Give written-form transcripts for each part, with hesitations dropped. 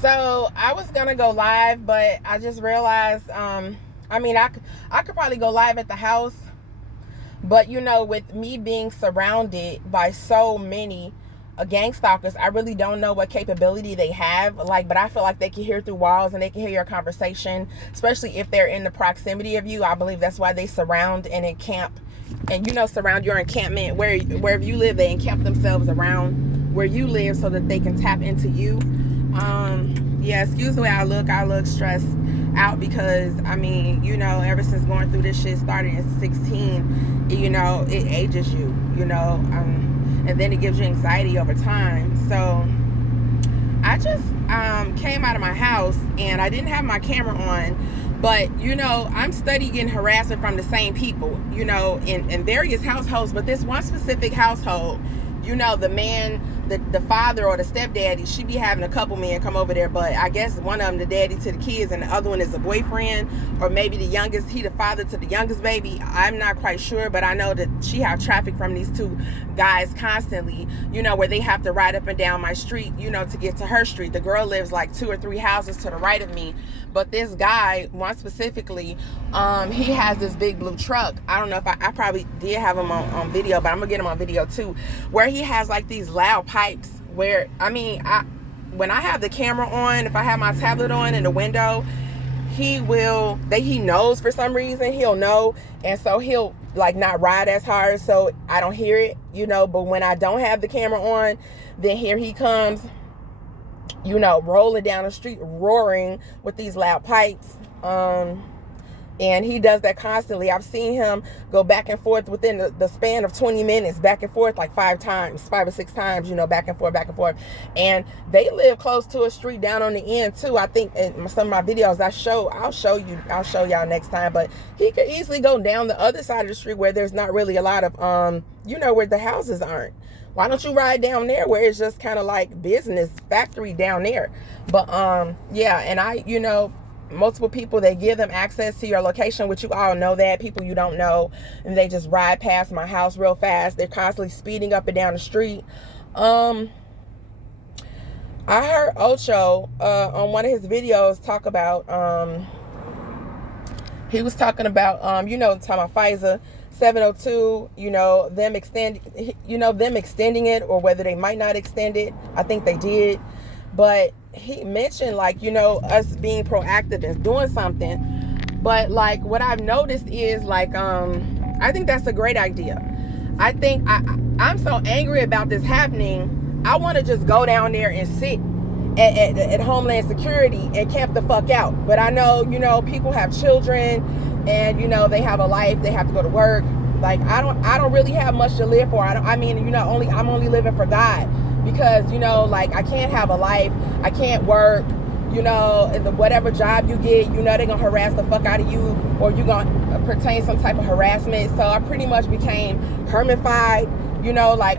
So I was gonna go live, but I just realized, I could probably go live at the house, but with me being surrounded by so many gang stalkers, I really don't know what capability they have. But I feel like they can hear through walls and they can hear your conversation, especially if they're in the proximity of you. I believe that's why they surround and encamp, and surround your encampment wherever you live. They encamp themselves around where you live so that they can tap into you. Yeah, excuse the way I look stressed out because ever since going through this shit started in 16, it ages you, and then it gives you anxiety over time. So I just came out of my house and I didn't have my camera on, but I'm studying harassment from the same people, in various households, but this one specific household, the man, the father or the stepdaddy, she be having a couple men come over there, but I guess one of them the daddy to the kids and the other one is a boyfriend, or maybe the youngest, he the father to the youngest baby. I'm not quite sure, but I know that she have traffic from these two guys constantly, where they have to ride up and down my street, to get to her street. The girl lives like 2 or 3 houses to the right of me, but this guy, one specifically, he has this big blue truck. I don't know if I probably did have him on video, but I'm gonna get him on video too, where he has like these loud pipes where, when I have the camera on, if I have my tablet on in the window, he knows for some reason, he'll know, and so he'll like not ride as hard so I don't hear it, but when I don't have the camera on, then here he comes, rolling down the street, roaring with these loud pipes. And he does that constantly. I've seen him go back and forth within the span of 20 minutes, back and forth like 5 or 6 times, back and forth. And they live close to a street down on the end too. I think in some of my videos I'll show y'all next time, but he could easily go down the other side of the street where there's not really a lot of, where the houses aren't. Why don't you ride down there where it's just kind of like business factory down there? But yeah, and multiple people, they give them access to your location, which you all know that. People you don't know, and they just ride past my house real fast. They're constantly speeding up and down the street. I heard Ocho on one of his videos talk about, he was talking about, talking about FISA 702, them extending it, or whether they might not extend it. I think they did. But he mentioned us being proactive and doing something. But what I've noticed is I think that's a great idea. I think I'm so angry about this happening. I want to just go down there and sit at Homeland Security and camp the fuck out. But I know, people have children and, they have a life. They have to go to work. I don't really have much to live for. I'm only living for God. Because, I can't have a life. I can't work, and whatever job you get, they're going to harass the fuck out of you, or you're going to pertain some type of harassment. So I pretty much became hermitified,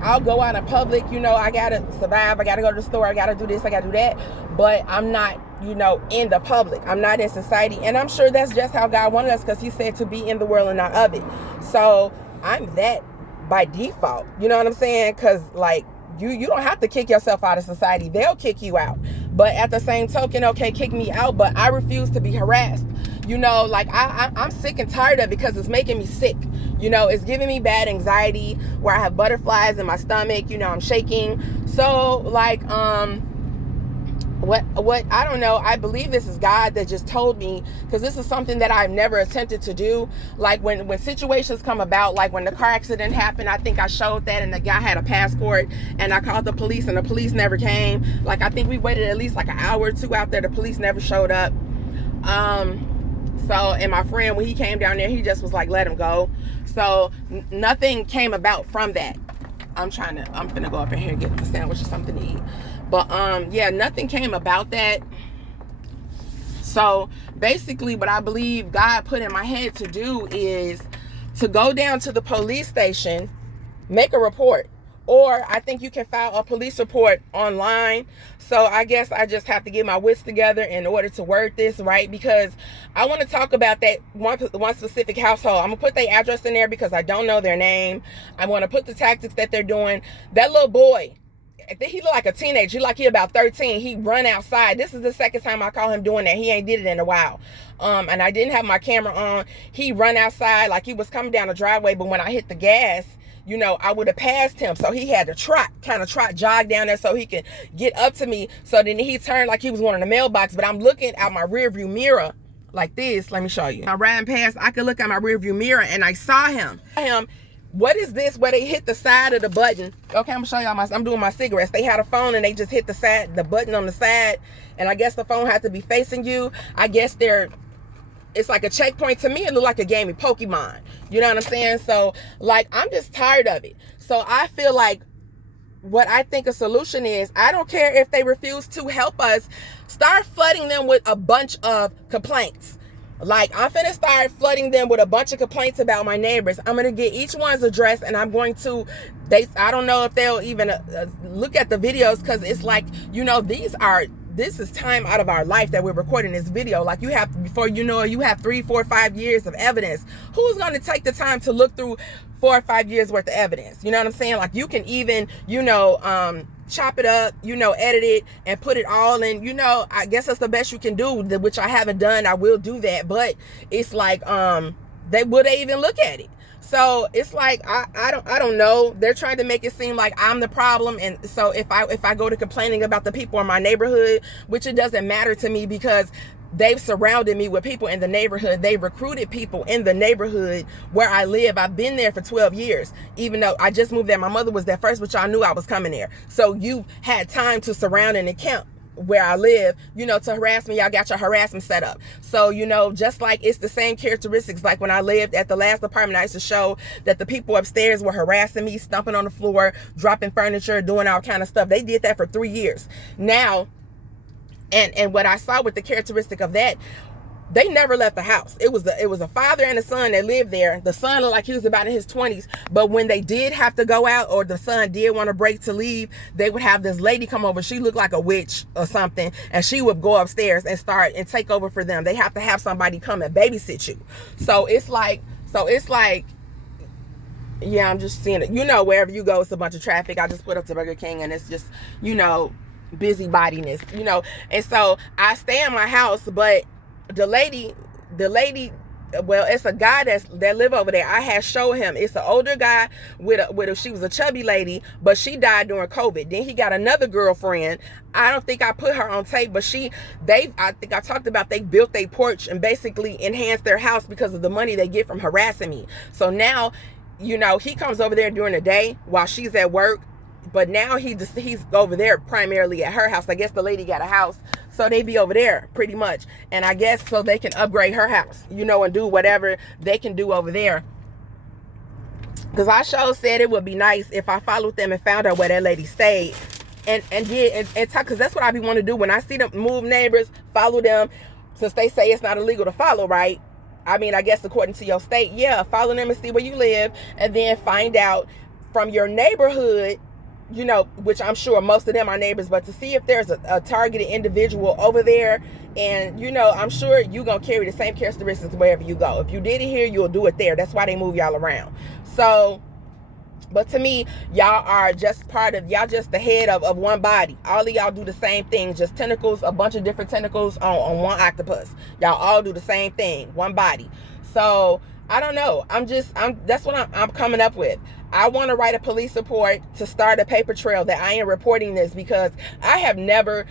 I'll go out in public, I got to survive. I got to go to the store. I got to do this. I got to do that. But I'm not, in the public. I'm not in society. And I'm sure that's just how God wanted us, because he said to be in the world and not of it. So I'm that by default. You know what I'm saying? Because, you don't have to kick yourself out of society. They'll kick you out. But at the same token, okay, kick me out, but I refuse to be harassed. I'm sick and tired of it because it's making me sick. It's giving me bad anxiety where I have butterflies in my stomach. I'm shaking. So, what I don't know, I believe this is God that just told me, because this is something that I've never attempted to do. When situations come about, when the car accident happened, I think I showed that, and the guy had a passport, and I called the police and the police never came. I think we waited at least an hour or 2 out there. The police never showed up. And my friend, when he came down there, he just was let him go. So nothing came about from that. I'm gonna go up in here and get a sandwich or something to eat. But yeah, nothing came about that. So basically what I believe God put in my head to do is to go down to the police station, make a report. Or I think you can file a police report online. So I guess I just have to get my wits together in order to word this right, because I want to talk about that one specific household. I'm gonna put their address in there because I don't know their name. I want to put the tactics that they're doing. That little boy, I think he looked like a teenager. He about 13. He run outside. This is the second time I call him doing that. He ain't did it in a while. And I didn't have my camera on. He run outside like he was coming down the driveway, but when I hit the gas, you know, I would have passed him. So he had to kind of jog down there so he could get up to me. So then he turned like he was going in the mailbox, but I'm looking out my rear view mirror like this. Let me show you. I'm riding past, I could look at my rear view mirror and I saw him. What is this where they hit the side of the button? Okay, I'm gonna show y'all I'm doing my cigarettes. They had a phone and they just hit the button on the side, and I guess the phone had to be facing you. I guess it's like a checkpoint. To me, it looked like a game of Pokemon. You know what I'm saying? So like, I'm just tired of it. So I feel like what I think a solution is, I don't care if they refuse to help us, start flooding them with a bunch of complaints. Like, I'm finna start flooding them with a bunch of complaints about my neighbors. I'm gonna get each one's address, and I'm going to, I don't know if they'll even look at the videos, because it's like, you know, this is time out of our life that we're recording this video. Like, you have, before you know it, you have 3, 4, 5 years of evidence. Who's gonna take the time to look through 4 or 5 years worth of evidence? You know what I'm saying? Like, you can even, you know, chop it up, you know, edit it and put it all in, you know. I guess that's the best you can do, which I haven't done. I will do that, but it's like, would they even look at it? So it's like, I don't know. They're trying to make it seem like I'm the problem. And so if I go to complaining about the people in my neighborhood, which it doesn't matter to me, because they've surrounded me with people in the neighborhood. They recruited people in the neighborhood where I live. I've been there for 12 years, even though I just moved there. My mother was there first, but y'all knew I was coming there. So you had time to surround and account where I live, you know, to harass me. Y'all got your harassment set up. So, you know, just like it's the same characteristics. Like when I lived at the last apartment, I used to show that the people upstairs were harassing me, stomping on the floor, dropping furniture, doing all kind of stuff. They did that for 3 years. Now, and what I saw with the characteristic of that, they never left the house. It was a father and a son that lived there. The son looked like he was about in his 20s. But when they did have to go out, or the son did want to break to leave, they would have this lady come over. She looked like a witch or something, and she would go upstairs and start and take over for them. They have to have somebody come and babysit you. So it's like, yeah, I'm just seeing it. You know, wherever you go, it's a bunch of traffic. I just put up to Burger King, and it's just, you know, busybodiness, you know. And so I stay in my house, but the lady, well, it's a guy that live over there. I had showed him. It's an older guy she was a chubby lady, but she died during COVID. Then he got another girlfriend. I don't think I put her on tape, but I think I talked about, they built a porch and basically enhanced their house because of the money they get from harassing me. So now, you know, he comes over there during the day while she's at work. But now he's over there primarily at her house. I guess the lady got a house, so they be over there pretty much. And I guess so they can upgrade her house, you know, and do whatever they can do over there. Because I sure said it would be nice if I followed them and found out where that lady stayed, and talk, because that's what I be wanting to do when I see them move neighbors. Follow them, since they say it's not illegal to follow, right? I mean, I guess according to your state, yeah, follow them and see where you live, and then find out from your neighborhood, you know, which I'm sure most of them are neighbors, but to see if there's a targeted individual over there. And, you know, I'm sure you're going to carry the same characteristics wherever you go. If you did it here, you'll do it there. That's why they move y'all around. So, but to me, y'all are just y'all just the head of one body. All of y'all do the same thing, just tentacles, a bunch of different tentacles on one octopus. Y'all all do the same thing, one body. So, I don't know. That's what I'm coming up with. I want to write a police report to start a paper trail that I am reporting this, because I have never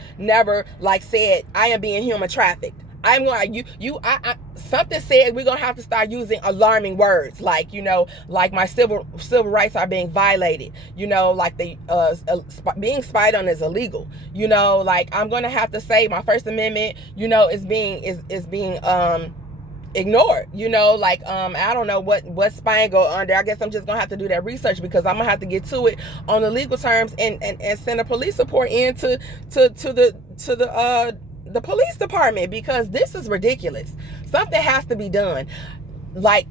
like said I am being human trafficked. I'm going, something said we're going to have to start using alarming words, like, you know, like my civil rights are being violated, you know, like being spied on is illegal, you know, like I'm going to have to say my First Amendment, you know, is being ignored, you know, like I don't know what spying go under. I guess I'm just gonna have to do that research, because I'm gonna have to get to it on the legal terms and send a police report in to the police department, because this is ridiculous. Something has to be done. Like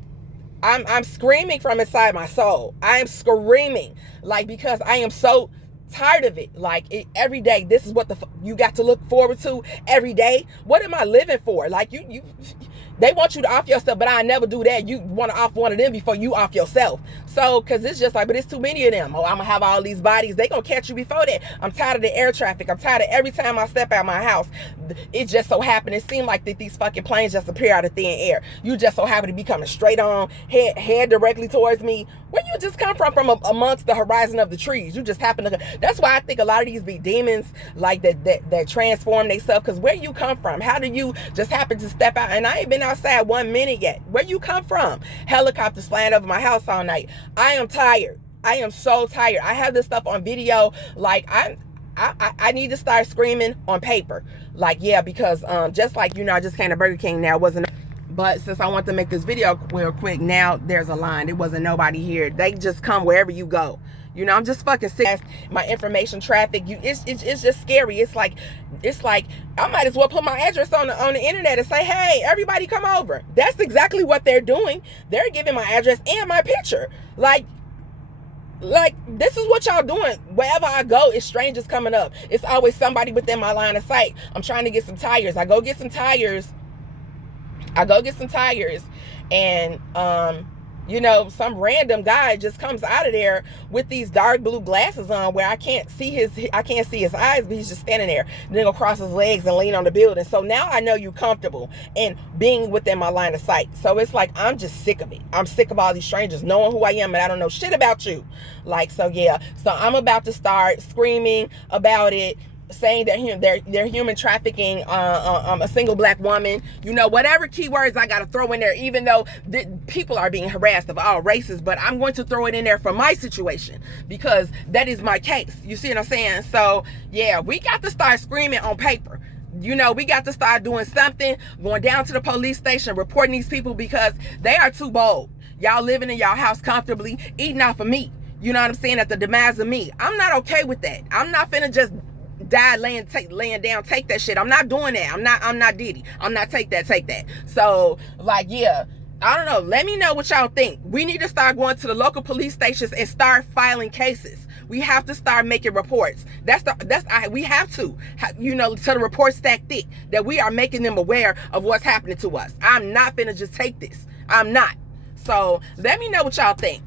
I'm screaming from inside my soul. I am screaming, like, because I am so tired of it. Like every day, this is what you got to look forward to every day. What am I living for? Like They want you to off yourself, but I never do that. You want to off one of them before you off yourself. So, because it's just like, but it's too many of them. Oh, I'm going to have all these bodies. They going to catch you before that. I'm tired of the air traffic. I'm tired of every time I step out my house. It just so happened. It seemed like that these fucking planes just appear out of thin air. You just so happen to be coming straight on, head directly towards me. Where you just come from amongst the horizon of the trees. You just happen to. That's why I think a lot of these be demons like that transform themselves. Because where you come from? How do you just happen to step out? And I ain't been outside 1 minute yet. Where you come from? Helicopters flying over my house all night. I am tired. I am so tired. I have this stuff on video. Like I need to start screaming on paper. Like, yeah, because just like, I just came to Burger King now. It wasn't. But since I want to make this video real quick, now there's a line. There wasn't nobody here. They just come wherever you go. I'm just fucking sick. My information traffic. It's just scary. It's like I might as well put my address on the internet and say, hey, everybody come over. That's exactly what they're doing. They're giving my address and my picture. Like this is what y'all doing. Wherever I go, it's strangers coming up. It's always somebody within my line of sight. I'm trying to get some tires. I go get some tires and some random guy just comes out of there with these dark blue glasses on where I can't see his eyes, but he's just standing there. And then he'll cross his legs and lean on the building. So now I know you're comfortable in being within my line of sight. So it's like, I'm just sick of it. I'm sick of all these strangers knowing who I am and I don't know shit about you. So yeah. So I'm about to start screaming about it, saying that they're human trafficking a single black woman, whatever keywords I gotta throw in there, even though people are being harassed of all races, but I'm going to throw it in there for my situation because that is my case. You see what I'm saying? So yeah, we got to start screaming on paper. We got to start doing something, going down to the police station, reporting these people because they are too bold. Y'all living in y'all house comfortably, eating off of me. You know what I'm saying? At the demise of me. I'm not okay with that. I'm not finna just die laying down, take that shit. I'm not doing that. I'm not Diddy. I'm not take that. So yeah, I don't know. Let me know what y'all think. We need to start going to the local police stations and start filing cases. We have to start making reports. We have to, so the reports stack thick, that we are making them aware of what's happening to us. I'm not finna just take this. I'm not. So let me know what y'all think.